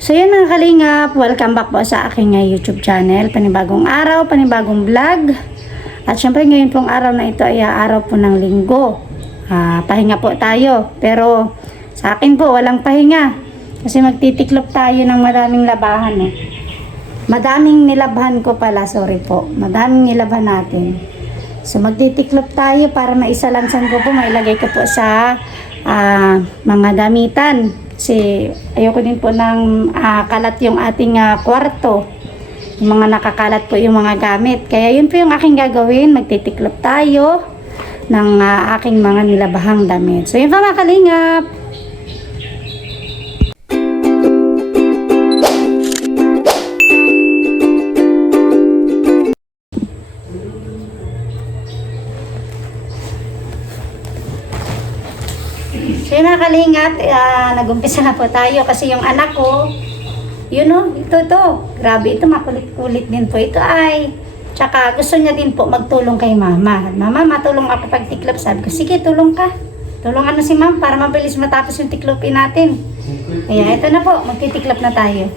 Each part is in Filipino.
So yun mga kalingap, welcome back po sa aking YouTube channel. Panibagong araw, panibagong vlog. At syempre ngayon pong araw na ito ay araw po ng linggo. Pahinga po tayo. Pero sa akin po walang pahinga. Kasi magtitiklop tayo ng maraming labahan eh. Madaming nilabhan ko pala, sorry po. Madaming nilabhan natin. So magtitiklop tayo para maisalansan ko po. Mailagay ko po sa mga damitan. Kasi ayoko din po ng kalat yung ating kwarto. Yung mga nakakalat po yung mga gamit. Kaya yun po yung aking gagawin. Magtitiklop tayo ng aking mga nilabahang damit. So yun pa mga kalingap. So yun mga kalingap, nag-umpisa na po tayo kasi yung anak ko, yun o, ito. Grabe ito, makulit-kulit din po ito ay. Tsaka gusto niya din po magtulong kay mama. Mama, matulong ako pag tiklop. Sabi ko, sige, tulong ka. Tulungan mo si ma'am para mabilis matapos yung tiklopin natin. Kaya ito na po, magtitiklop na tayo.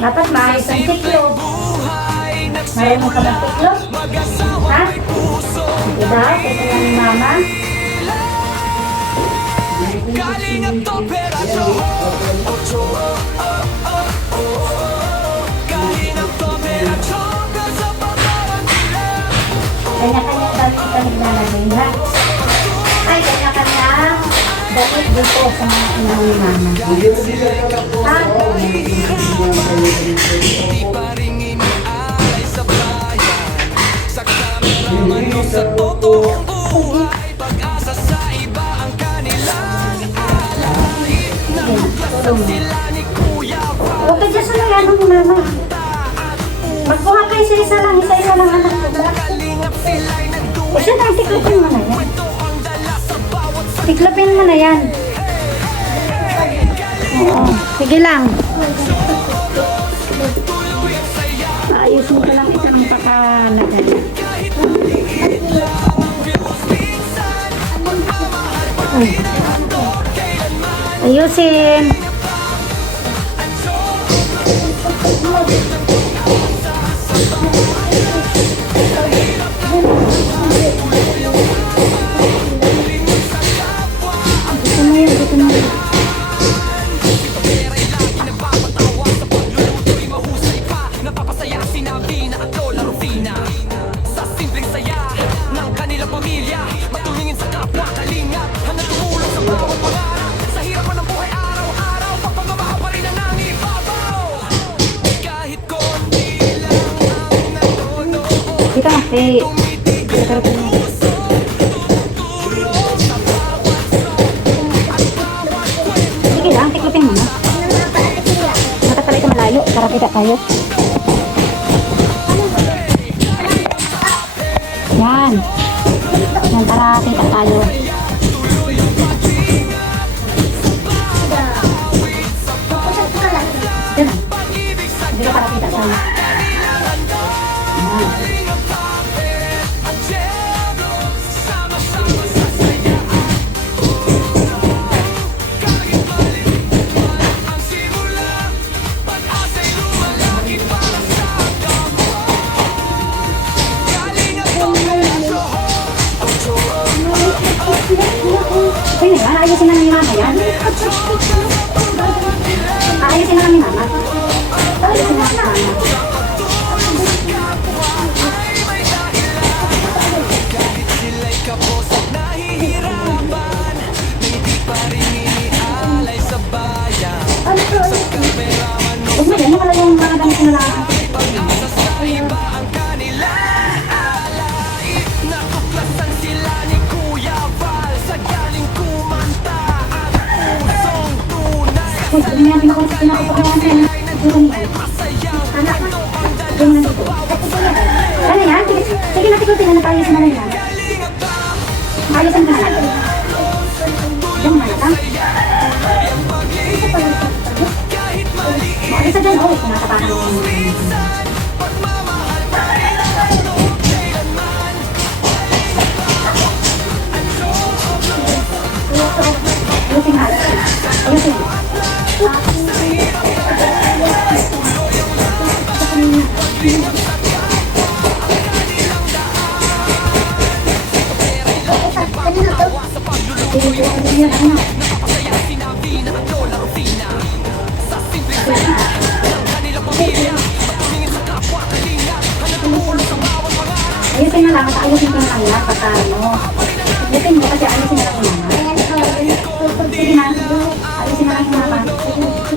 Dapat maayos ang tiklop. Marunong ka magtiklop? Ha? Diba? Ito na ni mama. Kanya-kanya damit ka naglalagay ha? Ay, kanya-kanya damit dito sa mga ina ni mama. Ha? Sa totoong buhay, pag-asa sa iba ang kanilang alay. Nakuklasan sila ni Kuya Val. Huwag ka dyan sa naganong ni mama. Magkuha kayo sa isa lang anak ko. Kalingap sila'y nagduwi. Kasi lang, tiklopin mo na yan. Ito ang dala sa bawat Tiklopin mo na yan. Oo, sige lang. Ayos mo pa lang isang pakalagay. Ayusin. Gusto mo yun. napapasaya sinabi na at Lola Rufina. Sa simpleng saya ng kanilang pamilya, matulungin sa kapwa kalingap, hanggang tumulong sa bawat pangarap. Sa hirapan ng buhay araw-araw, pagpamamahal pa rin ang nangibabaw. Kahit konti lang ang nanonood, Kita masih. Sige lang, tiklopin mo na. Nakatali ka malayo para kita tayo. Yan. Yan para kita tayo. Yan. Sige para kita tayo. Yan. Pwede ba? Ayusin na ni mama yan. Ayusin na ni mama. Ayusin na ni mama. Kahit sila'y kapos at nahihirapan, hindi pa rin inialay sa bayan. Sa kaperaman o Huwag mo yan, wala yung mga gamit na lang. pag-asa sa iba ang kanilang alay. Natuklasan sila ni Kuya Val sa galing kumanta at pusong tunay. Uy, sabi niya, pinakausap na ako pa kaya yan. Masayang Anak, ito ang dala ganyan dito. Ano yan? Sige na, tiklopin na napayusin na lang yan. Ayusin ka na lang. Diyan mo na lang. Maalis na dyan, oh. Kumatapakan mo. pagmamahal pa rin ang kailanman. Napapasaya sinabi na at lola Rufina Sa simpleng saya ng kanilang pamilya At tumingin sa kapwa kalinga Ang tumulong sa bawat pangarap Ayusin na lang, at ayusin ko na lang yan, baka ano. Ayusin mo kasi ayusin na lang yung mga. Sige na, ayusin na lang yung mga.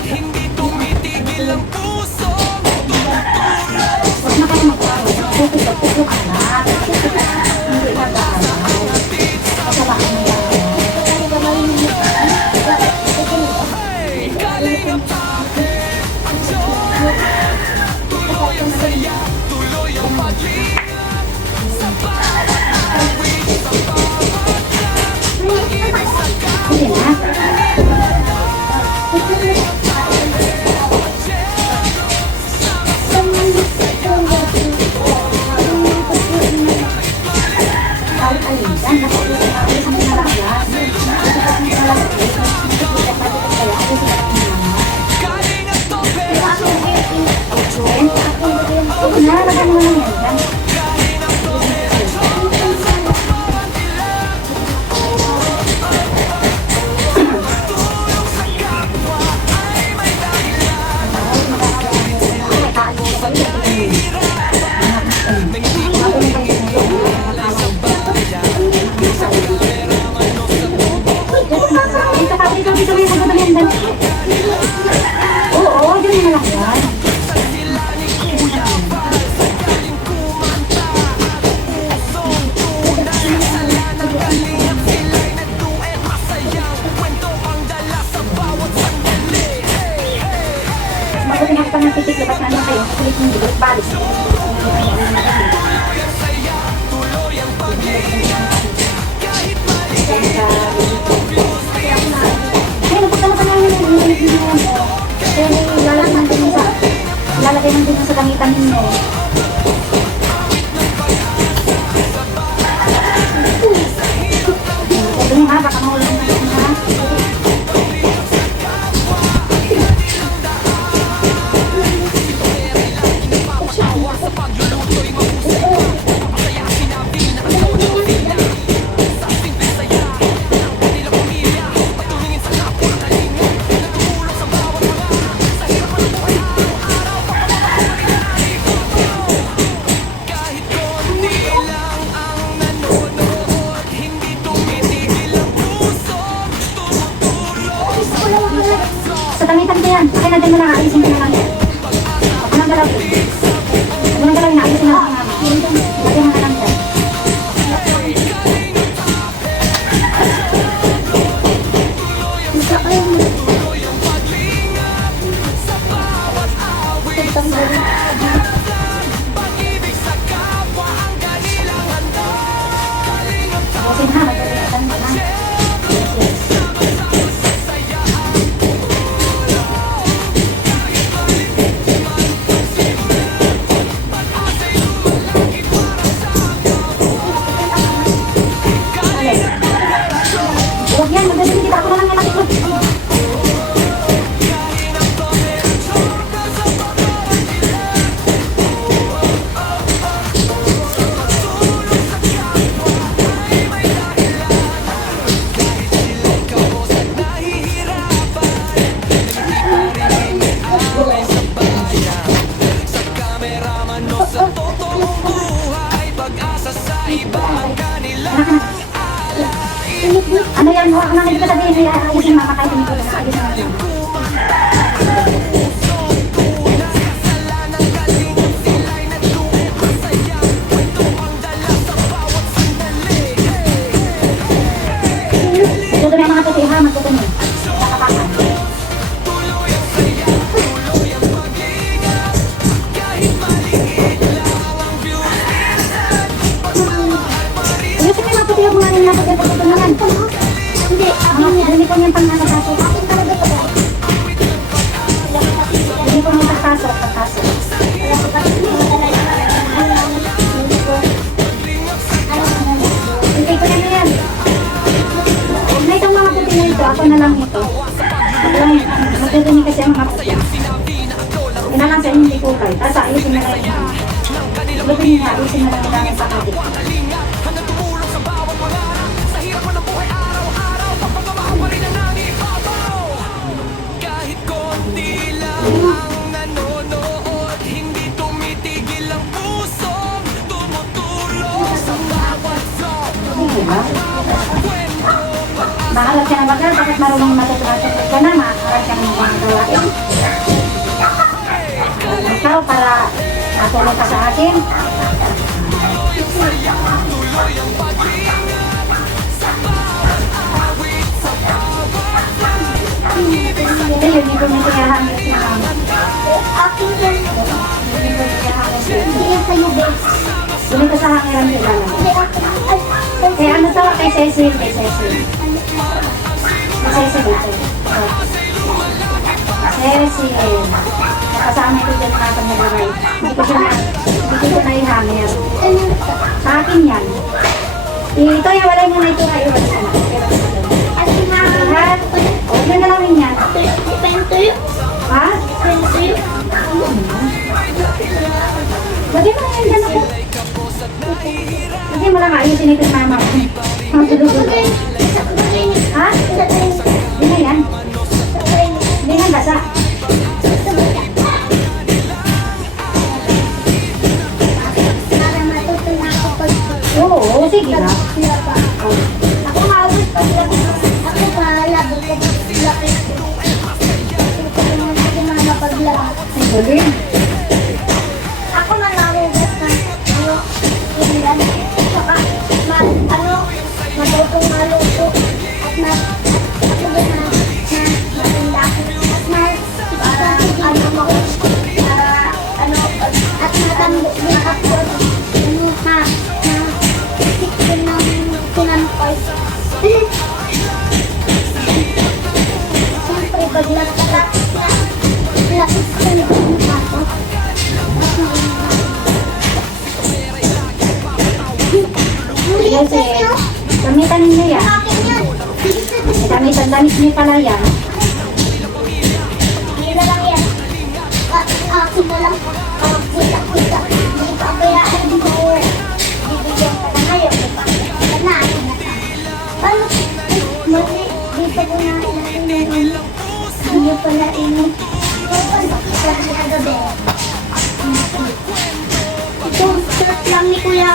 Hindi tumitigil ang puso Huwag na kayo mag-away. Puso ka na. Hindi ka ba ano? Kasabaan mo yan. Hey, kalingap tayo Ang Diyos Tuloy ang saya Tuloy ang pag-ingat Sa bawat awit Sa bawat yak Pag-ibig sa Sige na. Kahit alin dyan, ayusin mo na lang yan. Ayusin mo na lang yan. kalingap tope Sige na, lagyan mo lang yan dyan. Kalingap tope Tulong sa kapwa Ay may dahilan Oo, dyan na lang yan. Sa sila ni Kuya Val Sa galing kumanta At usong tunay Sala ng kalingap Sila'y nagduet Masayang kwento ang dala Sa bawat sandali Hey, hey, Bakit hindi pa natitik, labas na lang kayo. Kulit yung dito, balik. tuloy ang saya Tuloy ang pag-iingat Kahit maliit Ay, napunta na ka namin yung video mo. Lalagay man din sa gamitan ninyo. Ito nyo ha, baka mahulan na ito ha. Napapatawa sa pagluluto'y mahusay Napapasaya sinabi na ang lola Rufina Sa simpleng saya ng kanilang pamilya At tumingin sa kapwa kalinga Na tumulong sa bawat pangarap Sa hirap ng buhay araw-araw Kahit konti lang ang nanonood Hindi tumitigil ang puso Tumutulong Sa gamitan ko yan. Kaya natin mo lang, ayusin ko na lang. Ako nang galaw. Ako nang galaw, ayusin na lang. Lagyan mo na lang yan. Tuloy ang paglingat Sa bawat awit Sa bawat pag-ibig sa kapwa Ang kanilang handa Kalingap Ayusin ha, magkalitan mo na. Huwag yan, magaling kita. Ako na lang yung nakikot. Sa totoong buhay Pag-asa sa iba ang kanilang Ano yan? Huwag na nandito sabihin. Ayusin mga kahit hindi ko na. Ayusin na lang. Ito na yung mga tuti ha, magtutunin. Nakapakan. Ayusin na yung mga tuti yung mga nila pagkatutunan. Hindi, gamitin yung pang-nakapasok. Gamitin yung pagpasok. Hintay ko na yan. Na itong mga puti na ito, ako na lang ito. Ako lang yan. Magdadani kasi ang mga puti. Yun na lang sa inyong tikukay. Tapos ayusin na lang yan. Lupin niya, ayusin na lang yung gamit sa kapit. Hanggang tumulong sa bawat pangarap Sa hirap mo ng buhay araw-araw Diba? Makalat ka na bagal, bakit marunong matutunan ka na, makalat ka na mga gawain. Ikaw, para matulong ka sa akin. Hindi, yun yung kumitiyahan mo si mama. Akin yan. Yun yung kumitiyahan mo si Hindi yan sa'yo, babe. Yun ko sa hangiran nila. Hindi akin. Ay, Kaya ano to? Kay Cecil. Kay Cecil. Kay Cecil ito. Cecil. Nakasama ito dyan na pangyalamay. Hindi ko na ihangir. Sa akin yan. Ito, iwalay mo na ito na iwalay mo na. akin nga. Lahat. O, yun na lang yun yan. Depende sa'yo. Ha? Depende sa'yo. Lagyan mo na yan dyan ako. Lagyan mo lang ayusin ito sa mama. Matulog. Ha? Hindi na yan. Hindi na basa. Para matutunan ako pag Oo, sige na. ako mawag pag lapit. Ako malabog pag lapit. Ito naman ako mga paglapit. Ay, galing. Ako na nahugas ng ilan. Saka, matutong maluto. At ako ba matinda ako. Para, at matambo din ako. Sikil ng tinampoy. Siyempre, pag lapit ko ako. Kasi, gamitan ninyo yan. Akin yan. Damit niyo pala yan. Hindi na lang yan. Akin na lang. Kita. Hindi pa kaya mo. Bibigyan ka na ngayon. Akin na. Paano? Mali. Dito ko na natin. Hindi pala ini. Sabi na gabi. Ito, shirt lang ni Kuya.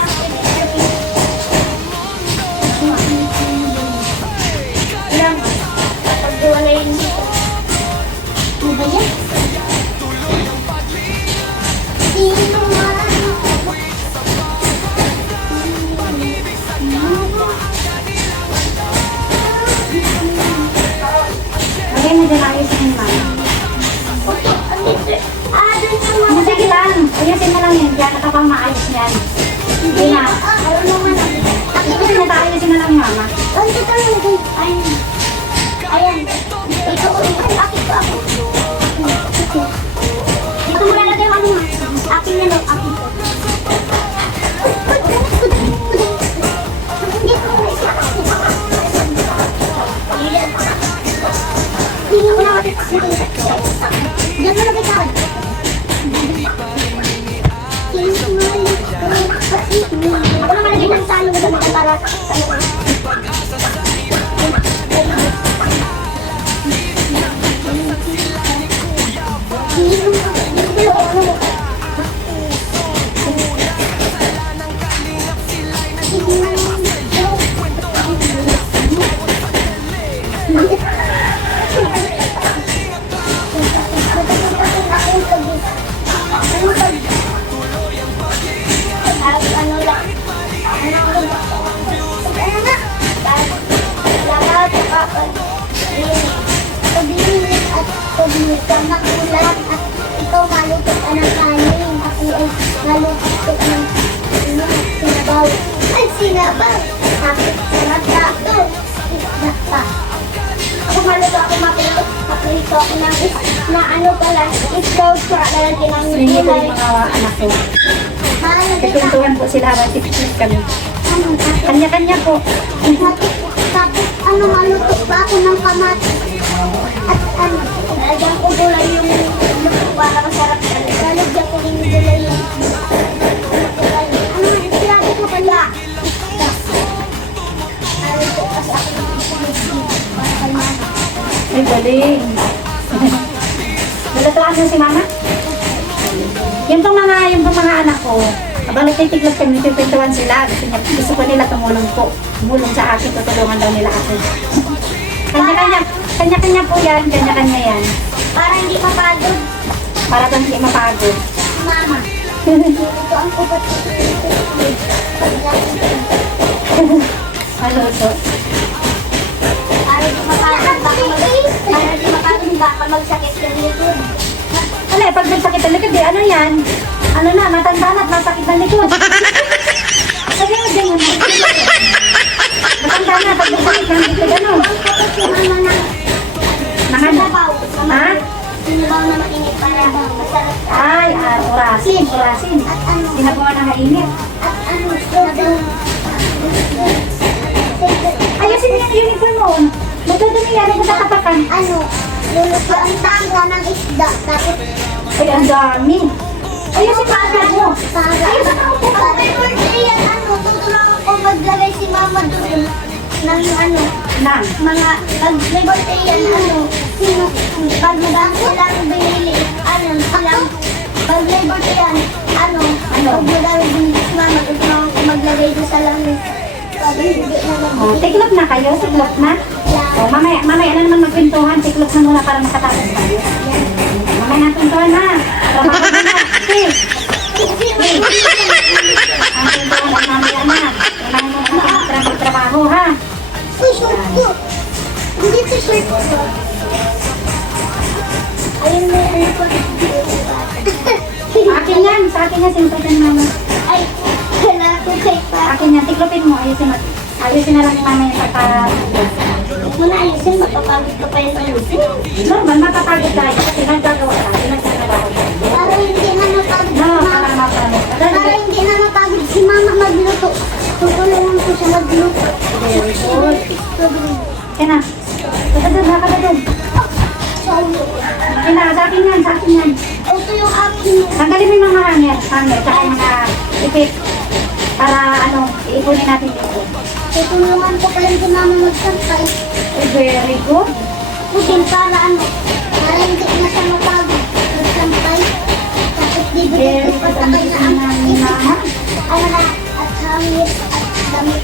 Lang. Kapag wala yun dito. Ano ba yan? Sino man? Lagyan mo dyan ayusin yung mama. Doon sa mga... Ano, sige lang. Ayusin mo lang yun. Kaya nakapang maayos yan. Hindi na. Ano naman? Sige na, ayusin mo lang yung mama. Ano ka lang guys? Ayan. Ito ko rin. Akin ko ako. Ito mo lalagay yung ano nga. Akin na lang. Akin ko. Hindi ko na isa. Hindi ko na kasi. Diyan mo lagay sa akin. Ako na malagay ng salo na naman para sa iyo. Magulat at ikaw malupit ka ng kanin. Ako ay malupit ko ng sinabaw. Ay, sinabaw! Bakit sarap na ito? Isda pa. Ako maluto ako maprito. Maprito ako ng na ano pala, ikaw sa lalagyan ng Sige po gulay. yung mga anak ko. Malalagay ka. Katuntuhan po sila habang tipis kami. Ano, tapos, Kanya-kanya po. tapos ano, maluto pa ako ng kamatis. At ano, lalagyan ko gulay yung para masarap. Lalagyan ko rin yung gulay yung ano, sinabi ko kaya. Lalagyan kasi ako ng para kanya. Ay, galing. Nalatuan na si mama? Yung pang mga anak ko, Abang nagtitiklop kami, nagpipintuan sila. Gusto ko nila tumulong po. Tumulong sa akin, tutulungan daw nila ako. Kanya-kanya po yan, kanya-kanya yan. Para hindi mapagod. Para daw hindi mapagod. Mama. Ito ang upat. Maluto. Para hindi mapagod baka magsakit yung likod. Ano eh, pag nagsakit ang likod, ano yan? Ano na, matanda na at masakit ang likod. Sabi mo, ganyan mo. Matanda na, pag nagsakit ang likod, ano? Kapag yung ano na Nangabaw. Ha? sinibaw na mainit para masarap. Ay, urasin. At ano? Sinabawa na mainit. At ano? Sobrang Ayusin mo yung uniform mo. Magdudumi yan, magkakatakan. ano? Luluto ang tangga ng isda. Tapos Ay, ang dami. Ayusin mo ang mo. Ayusin mo po. May birthday yan, ano, tutulungan ko maglagay si mama doon ng ano, Nang. mga, may birthday yan, ano, sino, pag madami silang binili, ano, silang, pag may birthday yan, ano, pag madami binili si mama, tutulungan ko maglagay doon sa langis. Pag hindi na Oh, tiklop na kayo, tiklop na. Oh, mamaya na naman magkwentuhan. Tiklop na muna para makatapos tayo. Mamaya na kwentuhan na. Trabaho na na. Okay. Ang kwentuhan ay mamaya na. Kailangan mo na trabaho ha. Short ko. Hindi ko short ko. Ayun na, ano ko. Sa akin yan. Sa akin yan. Siyempre ka ni mama. Ay, kailangan ko kay Sa pa. akin yan. Tiklopin mo. Ayusin na lang ni mama yung pagka... Huwag mo na ayusin, mapapagod ka pa yung ayusin. Normal, mapapagod tayo. Kasi nagkagawa tayo. Nagkagawa tayo. Para hindi na napagod si No, mama. para mapagod. Para hindi na napagod si mama magluto. Tutulungan ko siya magluto. Very good. Kaya na. Kada doon, kada doon. Sorry. Kaya na, sa akin yan, sa akin yan. Ito yung akin. Tanggalin mo yung mga hanger, tsaka yung mga ipit. Para ano, iipunin natin dito. Tutulungan ko pa rin si mama magsampay. Very good. Putin para ano. Para hindi na siya mapagod. Magsampay. Tapos bibigay ko pa sa kanya ang Mama. ano na, at hangit at damit.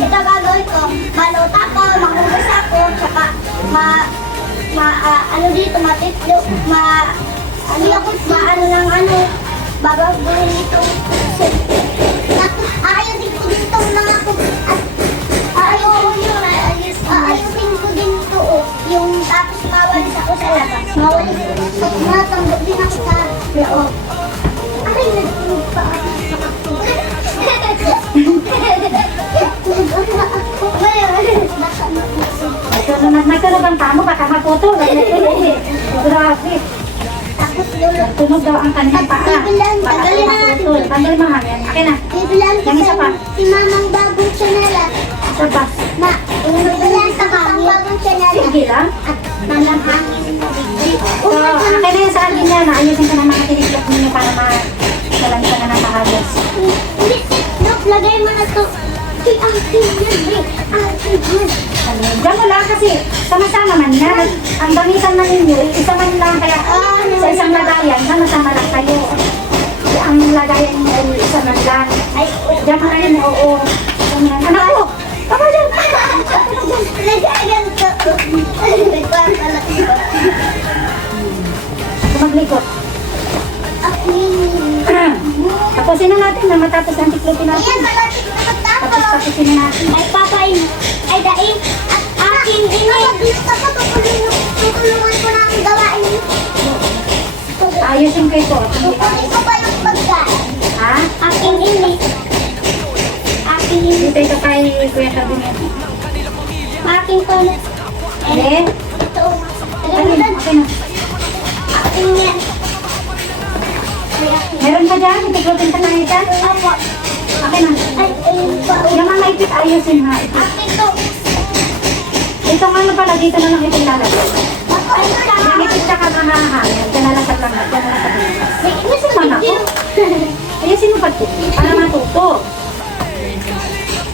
Ito gagawin ko, balot ako, makugas ako, tsaka ano dito, matitlo, ano ng ano, babaguhin ito. Aayusin ko dito na ako, at aayusin ko din ito, yung tapos mawalis ako sa labas. Mawalis ko, matanggap din ako sa loob. Ay, nagtulog pa ako. Nagtunog ang tamo, baka maputol. Grabe. Tapos lolo, Tunog daw ang kanyang paa. Baka tanggalin na natin. maputol. Tanggalin mo hanger. Akin na. bibilan ko Yung isa pa. si mamang bagong chanela. Isa pa. Ma, bibilan ka ang bagong chanela. Sige lang. At malang hangin mo. So, akin na yung sa akin niya. Naayusin ko na mga tiniklop ninyo para malansa na ng mahagos. Hindi, Dok, lagay mo na to. Ay, akin yan, Dok. Akin yan. Diyan mo lang kasi sama-sama man yan. Ang gamitan man ninyo, isa man lang kaya sa isang lagayan, sama-sama lang kayo. Ang lagayan niyo ay isa man lang. Ay, diyan mo na yun, oo. Anak ko, tama dyan. Lagayan ko. Ay, parang anak ko. Maglikot. Akin. Tapusin na natin na matapos ang tiklopin natin. Ayan, malapit na Tapos matapos. tapusin na natin. Ay, papay. Ay, daing. At akin din eh. Tutulungan ko na ang gawain. Ayusin ko ito. Tutuloy ko pa yung pagkain. Ha? Aking ini. Aking ini. Dito ito kay Kuya Kabinet. Aking ko. Eh? Ito. Ayun, okay na. Aking yan. Ay, aking. Meron ka dyan? Itiklopin ka na ito? Apo. Okay na. Ay, ayun pa. Yung mga ipit, ayusin ha. Ipit. Aking to. Itong ano pala, dito na lang ito ilalagay. Ako ay Yung kailangan. ipit tsaka mga hangin. Diyan na lang sa langgat. Diyan na lang sa langgat. May Ayusin mo na ako. Ayusin mo pati. Para matuto.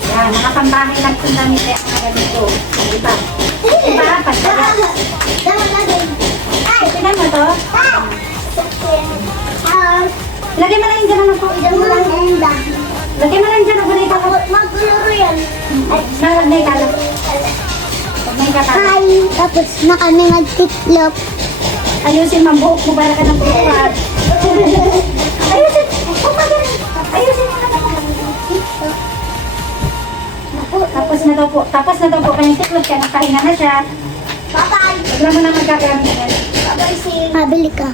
Yan, nakapambahay lang itong damit kaya mga ganito. Diba? Diba? Pagkakas. Dahan lagay. Ay. Tignan mo to. Ah! Lagay mo na yung dyan po. Diyan mo lang enda. Lagay mo na yung dyan ang balita ko. Maglaro yan. Ay, Huwag na ikala. Huwag na ikala. hi. Tapos na kami nagtiklop. Ayusin, mambuhok mo para ka ng buhat. Ayusin. Oh, magaling. Ayusin mo na. Tapos na daw po. Tapos na daw po kanyang tiklop kaya nakahinga na siya. Bye-bye. Huwag lang mo na magkakamihan. Bye-bye, Sim. Mabili ka.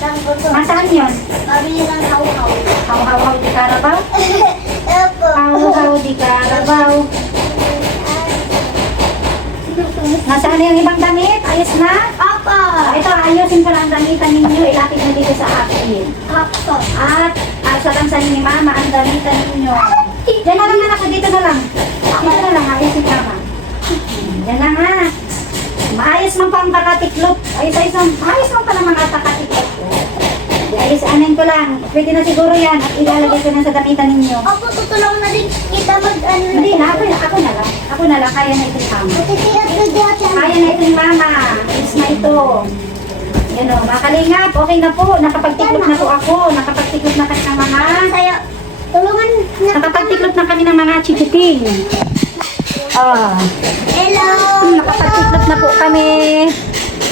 Saan ko to? Masaan yun? Mabili ng haw-haw. Haw-haw di karabaw? Opo. Haw-haw di karabaw. Nasaan na yung ibang damit? Ayos na? Opo. Ito, ayusin ko lang ang damitan ninyo. Ilapit na dito sa akin. Opo. At asalansan ni Mama ang damitan ninyo. Diyan na lang ako, dito na lang. Dito na lang, ayusin Mama. Diyan lang ha. Maayos man pa ang takatiklop. Maayos man pa ng mga takatiklop. Ayos, anin ko lang. Pwede na siguro yan. At ilalagay ko na sa damitan ninyo. Opo, tutulong na din kita mag-ano. Hindi na, ako na lang. Ako na lang, kaya na ito ni Mama. Matitiyat ko dyan. Kaya na ito ni Mama. Ayos na ito. Yan o, mga kalingap, okay na po. Nakapagtiklop na po ako. Nakapagtiklop na kami ng mga... Sa'yo. Tulungan na. Nakapagtiklop na kami ng mga chikiting. Ah. Hello. Nakapagtiklop na po kami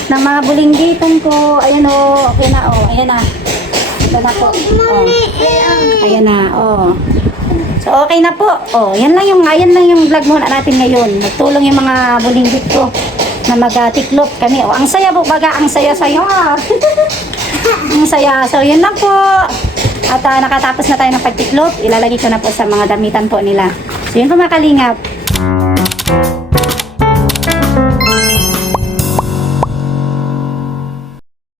ng mga bulinggitan ko. Ayan o, okay na o. Ayan na. Ito na po. Oh. Ayan na, oh. So, okay na po. Oh, yan lang yung vlog muna natin ngayon. Nagtulong yung mga bulinggit ko na magtiklop kami. Oh, ang saya po baga, ang saya-saya. Ang saya. So, yun lang po. At nakatapos na tayo ng pagtiklop. Ilalagay ko na po sa mga damitan po nila. So, yun po mga kalingap.